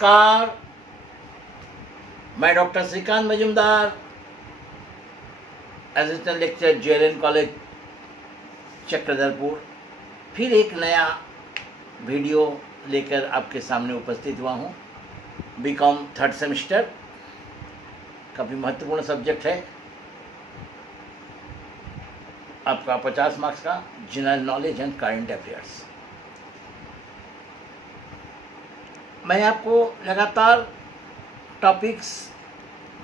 नमस्कार, मैं doctor Shrikant Majumdar, assistant lecture JLN college Chakradharpur, फिर एक नया वीडियो लेकर आपके सामने उपस्थित हुआ हूँ। बीकॉम थर्ड सेमेस्टर, काफ़ी महत्वपूर्ण सब्जेक्ट है आपका 50 मार्क्स का, general knowledge and current affairs. मैं आपको लगातार टॉपिक्स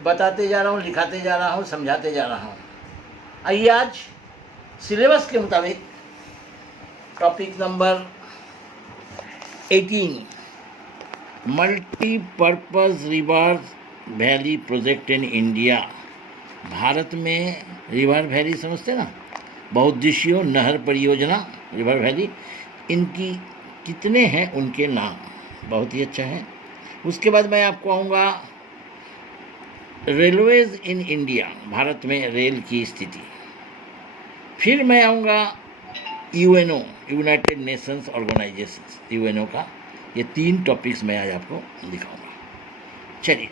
बताते जा रहा हूँ, लिखाते जा रहा हूँ, समझाते जा रहा हूँ। आइए आज सिलेबस के मुताबिक topic number 18, multipurpose river valley project in India. Bharat में रिवर वैली समझते ना, बहुउद्देशीय नहर परियोजना रिवर वैली, इनकी कितने हैं उनके नाम, बहुत ही अच्छा है। उसके बाद मैं आपको आऊँगा रेलवेज इन इंडिया, भारत में रेल की स्थिति। फिर मैं आऊँगा UNO, United Nations Organisation, UNO का। ये 3 टॉपिक्स मैं आज आपको दिखाऊंगा। चलिए,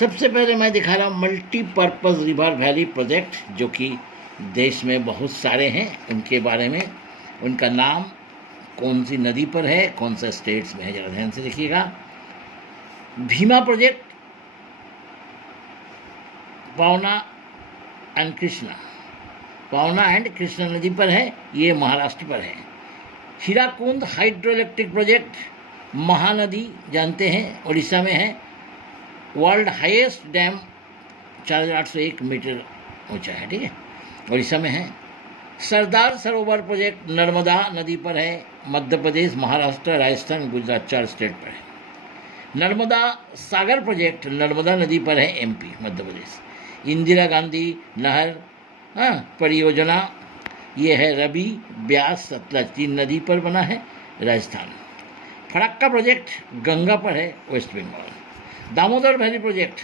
सबसे पहले मैं दिखा रहा हूँ मल्टीपर्पज़ रिवर वैली प्रोजेक्ट, जो कि देश में बहुत सारे हैं, उनके बारे में, उनका नाम, कौन सी नदी पर है, कौन सा स्टेट्स में है, जरा ध्यान से देखिएगा। भीमा प्रोजेक्ट पावना एंड कृष्णा, पावना एंड कृष्णा नदी पर है, ये महाराष्ट्र पर है। Hirakud hydro electric project, Mahanadi जानते हैं, उड़ीसा में है। वर्ल्ड हाईएस्ट डैम 4801 मीटर ऊंचा है, ठीक है, उड़ीसा में है। सरदार सरोवर प्रोजेक्ट नर्मदा नदी पर है, मध्य प्रदेश, महाराष्ट्र, राजस्थान, गुजरात, 4 स्टेट पर है। नर्मदा सागर प्रोजेक्ट नर्मदा नदी पर है, MP, मध्य प्रदेश। इंदिरा गांधी नहर परियोजना, ये है रवि, ब्यास, सतलज, 3 नदी पर बना है, राजस्थान। फरक्का प्रोजेक्ट गंगा पर है, West Bengal. Damodar valley project,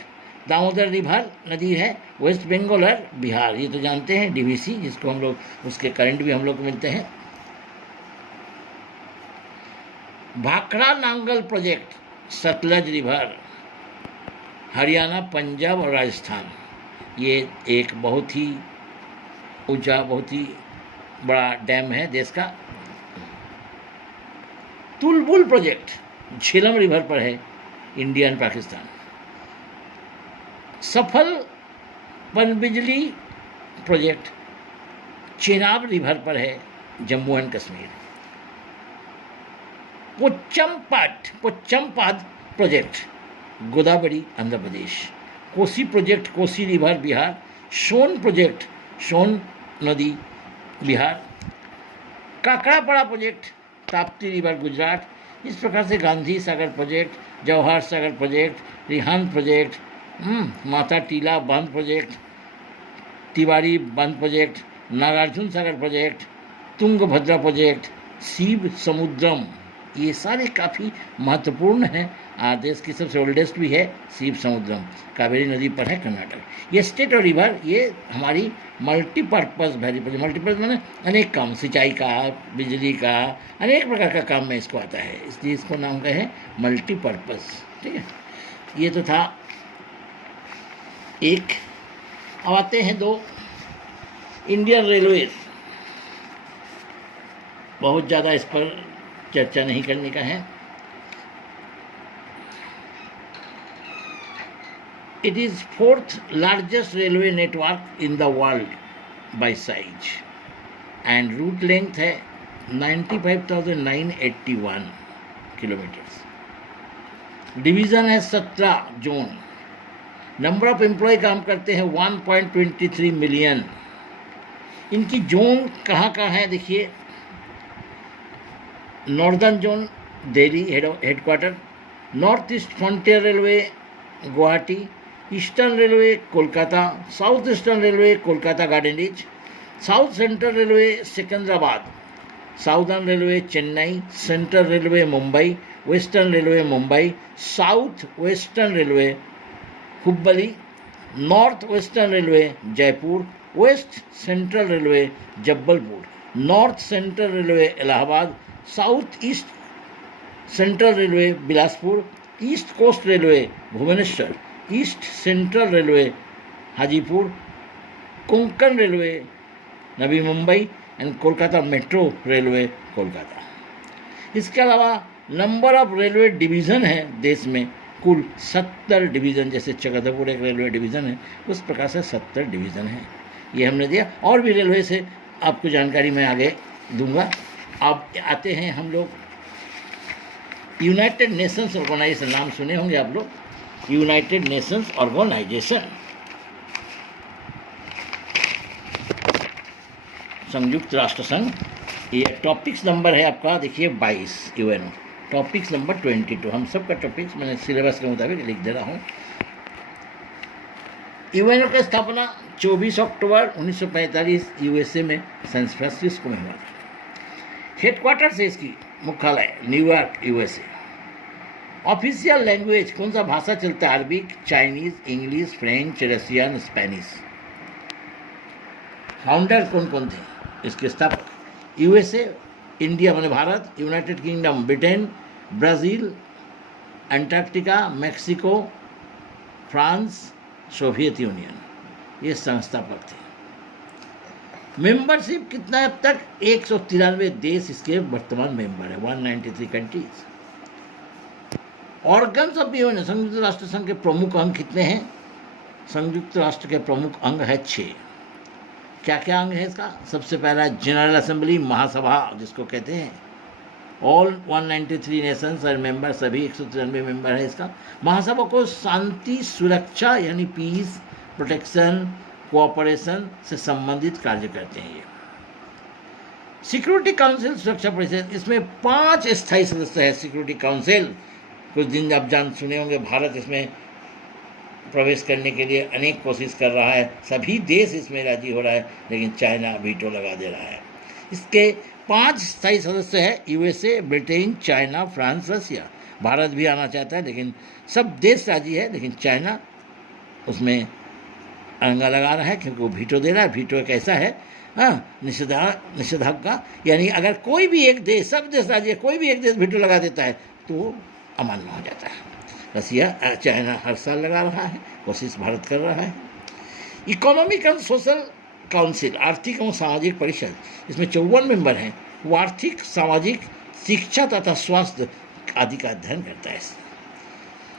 Damodar river नदी है, वेस्ट बंगाल और बिहार, ये तो जानते हैं, DVC, जिसको हम लोग, उसके करंट भी हम लोग को मिलते हैं। भाखड़ा नांगल प्रोजेक्ट सतलज रिवर, हरियाणा, पंजाब और राजस्थान, ये एक बहुत ही ऊंचा, बहुत ही बड़ा डैम है देश का। तुलबुल प्रोजेक्ट झेलम रिवर पर है, इंडिया एंड पाकिस्तान। सफल पनबिजली प्रोजेक्ट चेनाब रिवर पर है, Jammu and Kashmir. Pochampad project Godavari, Andhra Pradesh. Kosi project Kosi river, Bihar. Son project Son नदी, बिहार। Kakrapar project Tapti river, Gujarat. इस प्रकार से Gandhi Sagar project, Jawahar Sagar project, Rihand project, Mata Tila बांध प्रोजेक्ट, तिवारी बांध project, Nagarjuna Sagar project, Tungabhadra project, Shiva Samudram, ये सारे काफ़ी महत्वपूर्ण हैं। देश की सबसे ओल्डेस्ट भी है शिव समुद्रम, कावेरी नदी पर है, कर्नाटक। ये स्टेट और रिवर, ये हमारी मल्टीपर्पज़ वैली प्रोजेक्ट, मल्टीपर्पज़ माने अनेक काम, सिंचाई का, बिजली का, अनेक प्रकार का काम में इसको आता है, इसलिए इसको नाम का है मल्टीपर्पज़, ठीक है। ये तो था एक। अब आते हैं 2, इंडियन रेलवे। बहुत ज़्यादा इस पर चर्चा नहीं करने का है। It is 4th largest railway network in the world by size and route length है 95,981 किलोमीटर्स। डिवीज़न है 17 जोन। नंबर ऑफ एम्प्लॉय काम करते हैं 1.23 मिलियन। इनकी जोन कहाँ कहाँ है देखिए। Northern zone Delhi headquarter, north east frontier railway Guwahati, eastern railway Kolkata, south eastern railway Kolkata garden reach, south central railway Secunderabad, southern railway Chennai, central railway Mumbai, western railway Mumbai, south western railway Hubballi, north western railway Jaipur, west central railway Jabalpur, north central railway Allahabad, south east central railway Bilaspur, east coast railway Bhubaneswar, east central railway Hajipur, Konkan railway Navi Mumbai and Kolkata metro railway Kolkata. इसके अलावा number of railway division है देश में, कुल 70 division, जैसे चक्रधरपुर एक railway division है उस प्रकार से 70 डिवीज़न है। ये हमने दिया, और भी रेलवे से आपको जानकारी मैं आगे दूंगा। अब आते हैं हम लोग यूनाइटेड नेशंस ऑर्गेनाइजेशन, नाम सुने होंगे आप लोग, यूनाइटेड नेशंस ऑर्गेनाइजेशन, संयुक्त राष्ट्र संघ। ये टॉपिक्स नंबर है आपका, देखिए 22, यूएनओ टॉपिक्स नंबर 22। हम सब का टॉपिक्स मैंने सिलेबस के मुताबिक लिख दे रहा हूँ। यूएनओ की स्थापना 24 अक्टूबर 1945 यूएसए में सैन फ्रांसिस्को में हुआ था। हेडक्वार्टर से इसकी मुख्यालय न्यूयॉर्क यूएसए। ऑफिशियल लैंग्वेज कौन सा भाषा चलता है? Arabic, Chinese, English, French, Russian, Spanish. Founder कौन कौन थे इसके स्थापक? यूएसए, इंडिया माने Bharat, United kingdom Britain, Brazil, Antarctica, Mexico, France, Soviet union, ये संस्थापक थे। मेंबरशिप कितना है अब तक? 193 देश इसके वर्तमान मेंबर है, 193 कंट्रीज। ऑर्गन्स ऑफ यूएन, संयुक्त राष्ट्र संघ के प्रमुख अंग कितने हैं? संयुक्त राष्ट्र के प्रमुख अंग है 6। क्या क्या अंग है इसका? सबसे पहला जनरल असेंबली, महासभा जिसको कहते हैं। ऑल 193 नेशंस और मेंबर, सभी 193 मेंबर है इसका। महासभा को शांति सुरक्षा यानी पीस, प्रोटेक्शन, कोऑपरेशन से संबंधित कार्य करते हैं ये। सिक्योरिटी काउंसिल, सुरक्षा परिषद, इसमें 5 स्थायी सदस्य है सिक्योरिटी काउंसिल। कुछ दिन आप सुने होंगे, भारत इसमें प्रवेश करने के लिए अनेक कोशिश कर रहा है, सभी देश इसमें राजी हो रहा है, लेकिन चाइना वीटो लगा दे रहा है। इसके 5 स्थायी सदस्य हैं, यूएसए, ब्रिटेन, चाइना, फ्रांस, रसिया। भारत भी आना चाहता है लेकिन सब देश राजी है, लेकिन चाइना उसमें अड़ंगा लगा रहा है क्योंकि वो वीटो दे रहा है। वीटो एक ऐसा है निषेधाज्ञा, यानी अगर कोई भी एक देश, सब देश राजी है, कोई भी एक देश वीटो लगा देता है तो अमान्य हो जाता है। रसिया, चाइना हर साल लगा रहा है, कोशिश भारत कर रहा है। इकोनॉमिक एंड सोशल काउंसिल, आर्थिक एवं सामाजिक परिषद, इसमें 54 मेंबर हैं। वो आर्थिक, सामाजिक, शिक्षा तथा स्वास्थ्य आदि का अध्ययन करता है।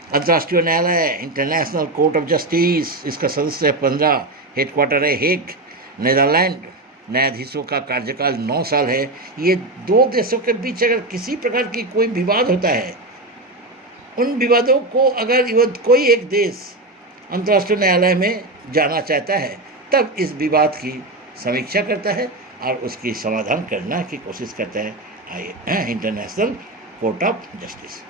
अंतर्राष्ट्रीय न्यायालय, इंटरनेशनल कोर्ट ऑफ जस्टिस, इसका सदस्य 15, हेडक्वार्टर है हेग, नीदरलैंड। न्यायाधीशों का कार्यकाल 9 साल है। ये 2 देशों के बीच अगर किसी प्रकार की कोई विवाद होता है, उन विवादों को अगर कोई एक देश अंतर्राष्ट्रीय न्यायालय में जाना चाहता है, तब इस विवाद की समीक्षा करता है और उसकी समाधान करने की कोशिश करता है international court of justice.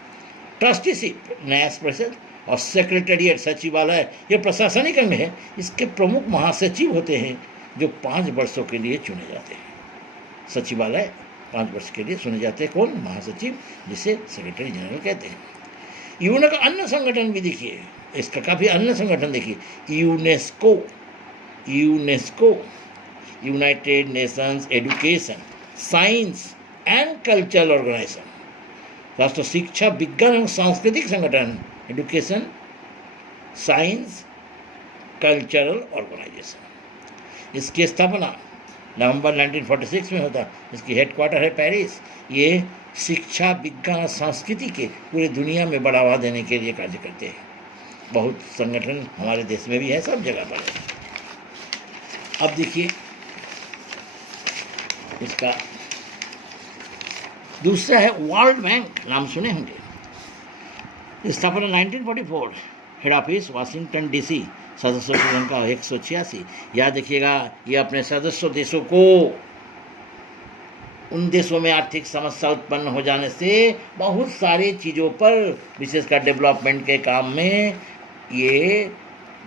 Trusteeship, न्याय परिषद, और सेक्रेटेरिएट, सचिवालय, ये प्रशासनिक अंग है। इसके प्रमुख महासचिव होते हैं जो 5 वर्षों के लिए चुने जाते हैं। सचिवालय 5 वर्ष के लिए चुने जाते हैं। कौन? महासचिव, जिसे सेक्रेटरी जनरल कहते हैं। यूएनओ का अन्य संगठन भी देखिए, इसका काफ़ी अन्य संगठन देखिए। UNESCO, United Nations education, science and cultural organisation, राष्ट्र शिक्षा, विज्ञान एवं सांस्कृतिक संगठन, एजुकेशन, साइंस, कल्चरल ऑर्गेनाइजेशन। इसकी स्थापना नवंबर 1946 में होता। इसकी हेडक्वार्टर है पेरिस। ये शिक्षा, विज्ञान और संस्कृति के पूरी दुनिया में बढ़ावा देने के लिए कार्य करते हैं। बहुत संगठन हमारे देश में भी है, सब जगह पर है। अब देखिए इसका दूसरा है वर्ल्ड बैंक, नाम सुने होंगे। स्थापना 1944, हेड ऑफिस वाशिंगटन डीसी, सदस्यों की संख्या 186। याद रखिएगा, ये अपने सदस्य देशों को, उन देशों में आर्थिक समस्या उत्पन्न हो जाने से बहुत सारी चीज़ों पर, विशेषकर डेवलपमेंट के काम में, ये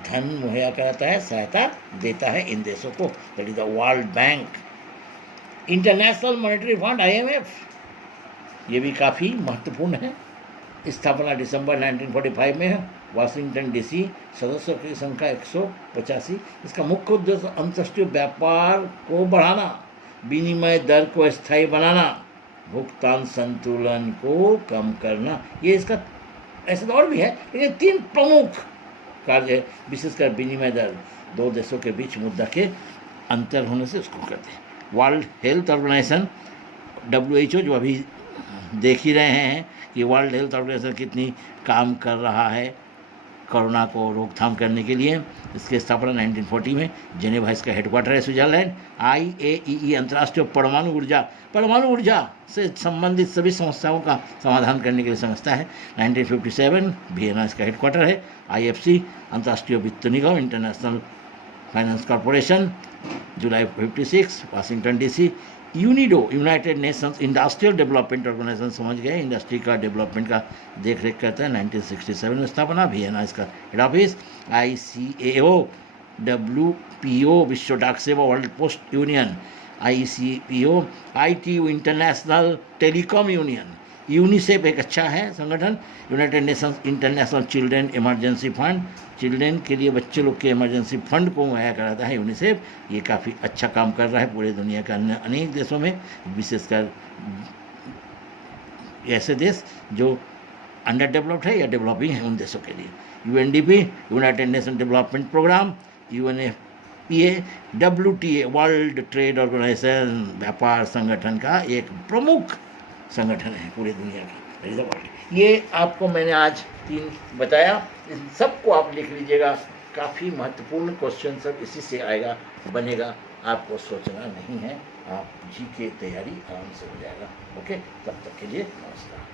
धन मुहैया कराता है, सहायता देता है इन देशों को। That is the world bank. International monetary fund, IMF, ये भी काफ़ी महत्वपूर्ण है। स्थापना दिसंबर 1945 में है, वाशिंगटन डीसी, सदस्यों की संख्या 185। इसका मुख्य उद्देश्य अंतर्राष्ट्रीय व्यापार को बढ़ाना, विनिमय दर को स्थायी बनाना, भुगतान संतुलन को कम करना, ये इसका ऐसे तो और भी है, लेकिन 3 प्रमुख कार्य है, विशेषकर विनिमय दर 2 देशों के बीच मुद्रा के अंतर होने से उसको करते हैं। वर्ल्ड हेल्थ ऑर्गेनाइजेशन WHO, जो अभी देख ही रहे हैं कि वर्ल्ड हेल्थ ऑर्गेनाइजेशन कितनी काम कर रहा है कोरोना को रोकथाम करने के लिए। इसकी स्थापना 1940 में, जेनेवा इसका हेडक्वार्टर है, स्विट्जरलैंड। IAEA अंतर्राष्ट्रीय परमाणु ऊर्जा से संबंधित सभी समस्याओं का समाधान करने के लिए संस्था है। 1957 वियना इसका हेडक्वार्टर है। IFC अंतर्राष्ट्रीय वित्त निगम, इंटरनेशनल फाइनेंस कॉरपोरेशन, जुलाई 56 Washington DC। UNIDO United Nations industrial development organisation, समझ गए, इंडस्ट्री का डेवलपमेंट का देख रेख करता है। 1967 में स्थापना, वियना इसका हेड ऑफिस। ICAO WPO विश्व डाक सेवा, world post union, ICPO, ITU international telecom union. UNICEF एक अच्छा है संगठन, United Nations international children emergency fund, children के लिए बच्चे लोग के इमरजेंसी फंड को मुहैया कराता है यूनिसेफ। ये काफ़ी अच्छा काम कर रहा है पूरे दुनिया के अन्य अनेक देशों में, विशेषकर ऐसे देश जो अंडर डेवलप्ड है या डेवलपिंग है उन देशों के लिए। UNDP United Nation development programme, UNFPA WTA world trade organisation, व्यापार संगठन का एक प्रमुख संगठन है पूरी दुनिया का। ये आपको मैंने आज 3 बताया, इन सबको आप लिख लीजिएगा, काफ़ी महत्वपूर्ण क्वेश्चन सब इसी से आएगा, बनेगा, आपको सोचना नहीं है, आप जी के तैयारी आराम से हो जाएगा। ओके, तब तक के लिए नमस्कार।